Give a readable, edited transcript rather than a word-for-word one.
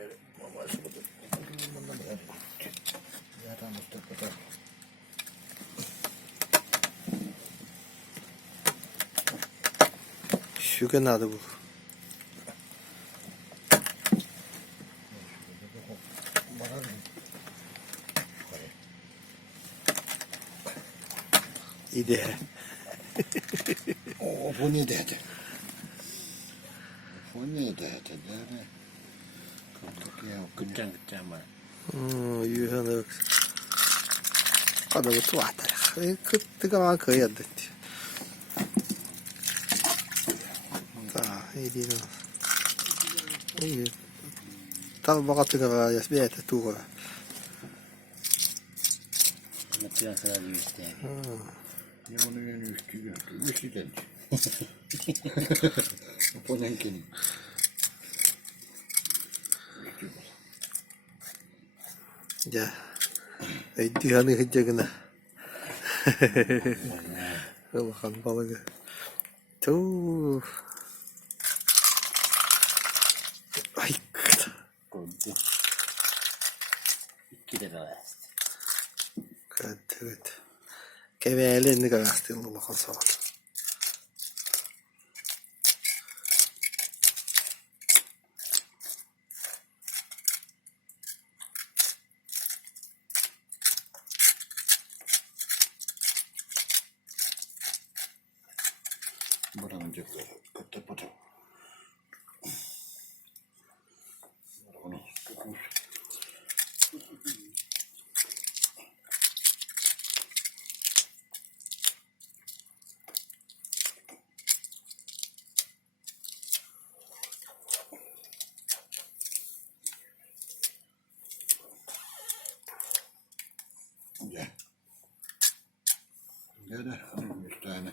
Böyle babası budur. Bundan da yaramızda kadar. Şu kanadı bu. İde. Bu ne dedi? Bu ne dedi? Böyle. Kalktık ya. Gıtcan gıtcan var. Yuhanna bak. Adamı tuvatta. Kıttık ama kıyaddı. İyi değil o. İyi. Tabi bakattık ama yasbiyete tuğla. Matiyan sana bir isteyen. Ne bunu yani üstü gördü. Üstü dedi. Bu ne ki? Ya. Yuhanna hıccakına. Bakalım balığı. Tuh. Ay kıt. Koydu. 2 lira versin. Evet. Keveğeli ne kadar istiyorsun bakalım sağ ol. Buranın cepleri. Kıttı pıtı. Bunu tutmuş. Gel. Gel de 3 tane.